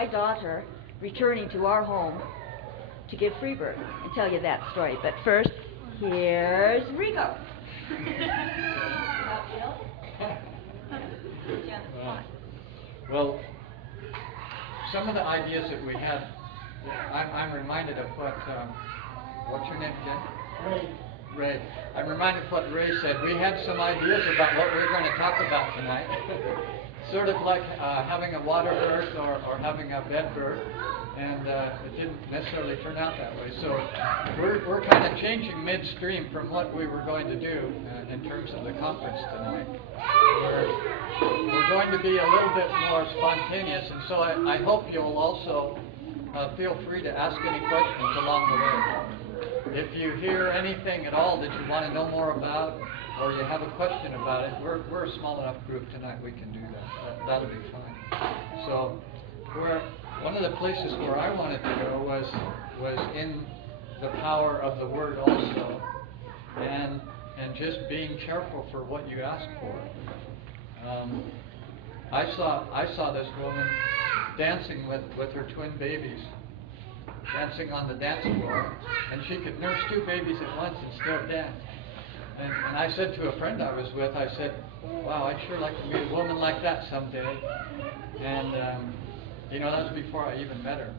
my daughter returning to our home to give free birth and tell you that story. But first, here's Rico. Well, some of the ideas that we had, I'm reminded of what's your name again? Ray. I'm reminded of what Ray said. We had some ideas about what we were going to talk about tonight. Sort of like having a water birth or having a bed birth, and it didn't necessarily turn out that way. So we're kind of changing midstream from what we were going to do in terms of the conference tonight. We're going to be a little bit more spontaneous, and so I hope you'll also feel free to ask any questions along the way. If you hear anything at all that you want to know more about, or you have a question about it, we're a small enough group tonight we can do that. That'll be fine. So one of the places where I wanted to go was in the power of the Word also, and just being careful for what you ask for. I saw this woman dancing with her twin babies, dancing on the dance floor, and she could nurse two babies at once and still dance. And I said to a friend I was with, I said, wow, I'd sure like to meet a woman like that someday. And, that was before I even met her.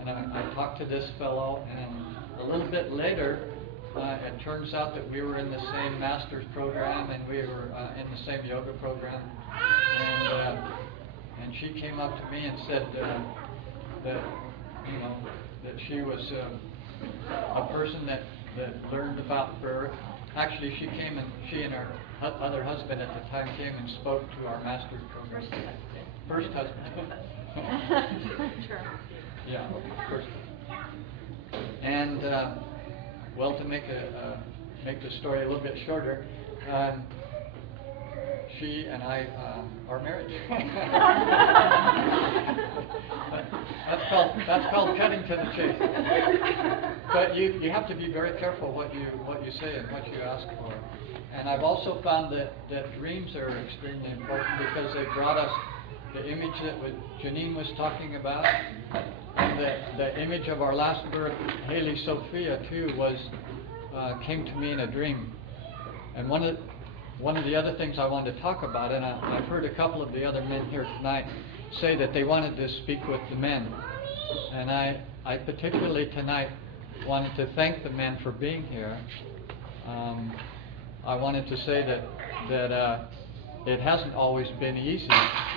And I talked to this fellow, and a little bit later, it turns out that we were in the same master's program, and we were in the same yoga program. And she came up to me and said that she was a person that learned about birth. Actually, she and her other husband at the time came and spoke to our master's program. First husband. Sure. Yeah, first. And to make the story a little bit shorter, she and I are married. That's called cutting to the chase. But you have to be very careful what you say and what you ask for. And I've also found that dreams are extremely important because they brought us the image that Jeannine was talking about, and the image of our last birth, Haley Sophia too, came to me in a dream. And one of the other things I wanted to talk about, and I've heard a couple of the other men here tonight say that they wanted to speak with the men. And I particularly tonight wanted to thank the men for being here. I wanted to say that it hasn't always been easy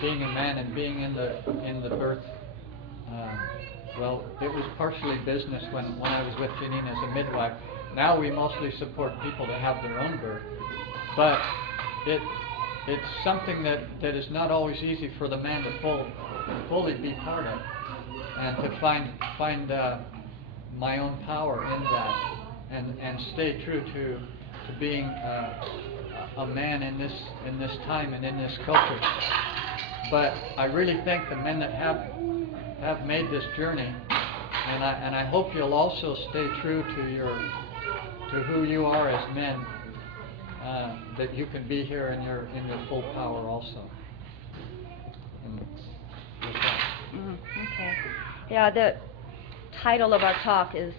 being a man and being in the birth. It was partially business when I was with Jeannine as a midwife. Now we mostly support people that have their own birth. But it's something that is not always easy for the man to fully be part of, and to find my own power in that, and stay true to being a man in this time and in this culture. But I really thank the men that have made this journey, and I hope you'll also stay true to who you are as men. That you can be here in your full power also. Okay. Yeah, the title of our talk is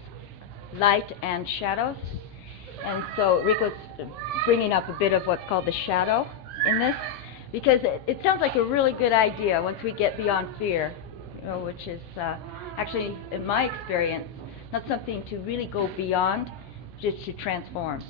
Light and Shadows. And so Rico's bringing up a bit of what's called the shadow in this, because it sounds like a really good idea once we get beyond fear, which is actually, in my experience, not something to really go beyond, just to transform.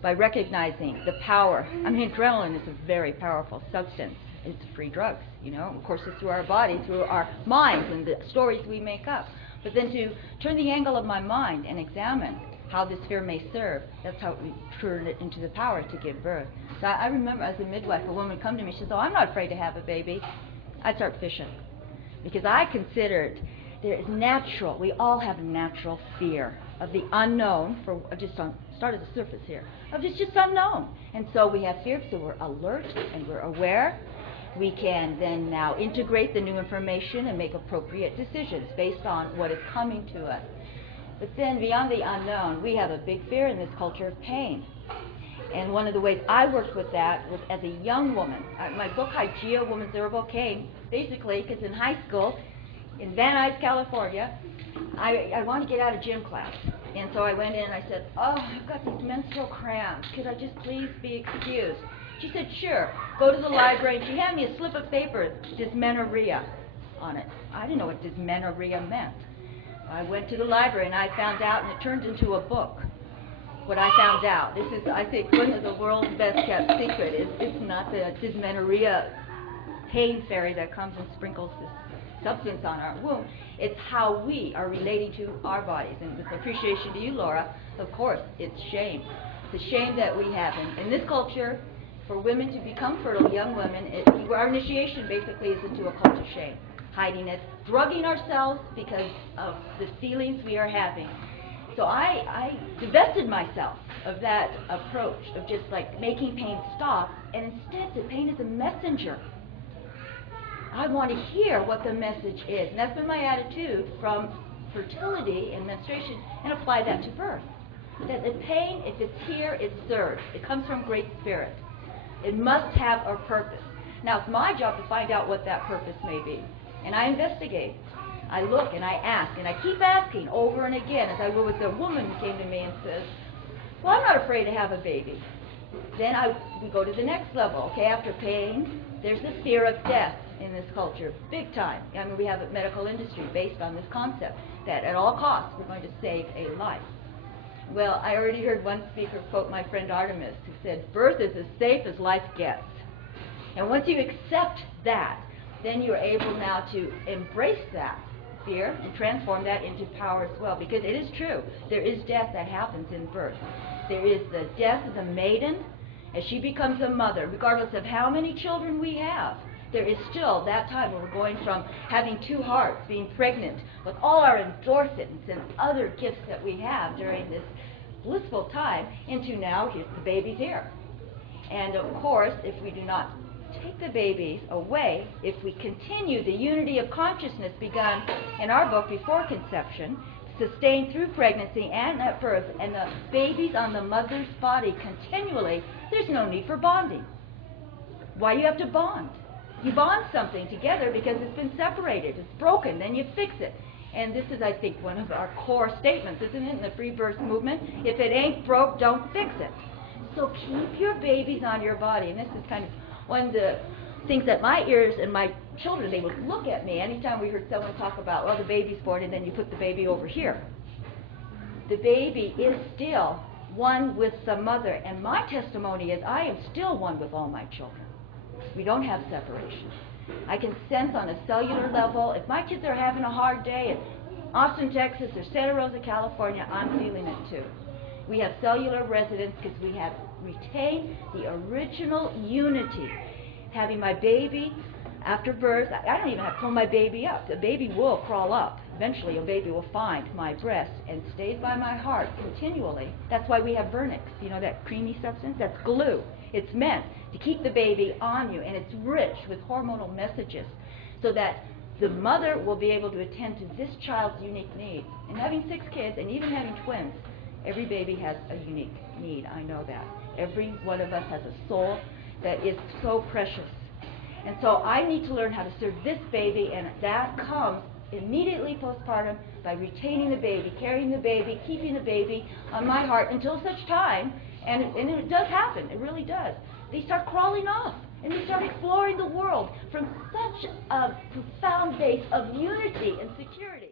By recognizing the power. I mean, adrenaline is a very powerful substance. It's a free drug, Of course, it's through our body, through our minds and the stories we make up. But then to turn the angle of my mind and examine how this fear may serve, that's how we turn it into the power to give birth. So I remember as a midwife, a woman would come to me, she says, "Oh, I'm not afraid to have a baby." I'd start fishing. Because I considered there is natural, we all have a natural fear of the unknown, start at the surface here, of it's just unknown. And so we have fear, so we're alert and we're aware. We can then now integrate the new information and make appropriate decisions based on what is coming to us. But then beyond the unknown, we have a big fear in this culture of pain. And one of the ways I worked with that was as a young woman. My book, Hygeia, Woman's Herbal, came basically because in high school, in Van Nuys, California. I wanted to get out of gym class. And so I went in and I said, oh, I've got these menstrual cramps. Could I just please be excused? She said, sure. Go to the library. And she handed me a slip of paper, dysmenorrhea, on it. I didn't know what dysmenorrhea meant. I went to the library and I found out, and it turned into a book, what I found out. This is, I think, one of the world's best kept secret. It's not the dysmenorrhea pain fairy that comes and sprinkles this substance on our womb. It's how we are relating to our bodies. And with appreciation to you, Laura, of course, it's shame. The shame that we have. In this culture, for women to become fertile, young women, our initiation basically is into a cult of shame. Hiding it, drugging ourselves because of the feelings we are having. So I divested myself of that approach of just like making pain stop, and instead the pain is a messenger. I want to hear what the message is, and that's been my attitude from fertility and menstruation, and apply that to birth. That the pain, if it's here, it serves. It comes from Great Spirit. It must have a purpose. Now it's my job to find out what that purpose may be. And I investigate. I look and I ask, and I keep asking over and again, as I will with the woman who came to me and says, well, I'm not afraid to have a baby. Then we go to the next level. Okay, after pain, there's the fear of death in this culture, big time. I mean, we have a medical industry based on this concept that at all costs we're going to save a life. Well, I already heard one speaker quote my friend Artemis, who said, birth is as safe as life gets. And once you accept that, then you're able now to embrace that fear and transform that into power as well. Because it is true, there is death that happens in birth. There is the death of the maiden as she becomes a mother, regardless of how many children we have. There is still that time where we're going from having two hearts, being pregnant, with all our endorphins and other gifts that we have during this blissful time, into now, here's the baby's here. And of course, if we do not take the babies away, if we continue the unity of consciousness begun in our book before conception, sustained through pregnancy and at birth, and the baby's on the mother's body continually, there's no need for bonding. Why do you have to bond? You bond something together because it's been separated, it's broken, then you fix it. And this is, I think, one of our core statements, isn't it, in the free birth movement? If it ain't broke, don't fix it. So keep your babies on your body. And this is kind of one of the things that my ears and my children, they would look at me anytime we heard someone talk about, well, the baby's born and then you put the baby over here. The baby is still one with the mother. And my testimony is I am still one with all my children. We don't have separation. I can sense on a cellular level, if my kids are having a hard day in Austin, Texas, or Santa Rosa, California, I'm feeling it too. We have cellular resonance because we have retained the original unity. Having my baby after birth, I don't even have to pull my baby up. The baby will crawl up. Eventually a baby will find my breast and stays by my heart continually. That's why we have vernix, you know, that creamy substance? That's glue. It's meant to keep the baby on you, and it's rich with hormonal messages so that the mother will be able to attend to this child's unique needs. And having 6 kids, and even having twins, every baby has a unique need. I know that. Every one of us has a soul that is so precious. And so I need to learn how to serve this baby, and that comes immediately postpartum by retaining the baby, carrying the baby, keeping the baby on my heart until such time, and it does happen, it really does. They start crawling off, and they start exploring the world from such a profound base of unity and security.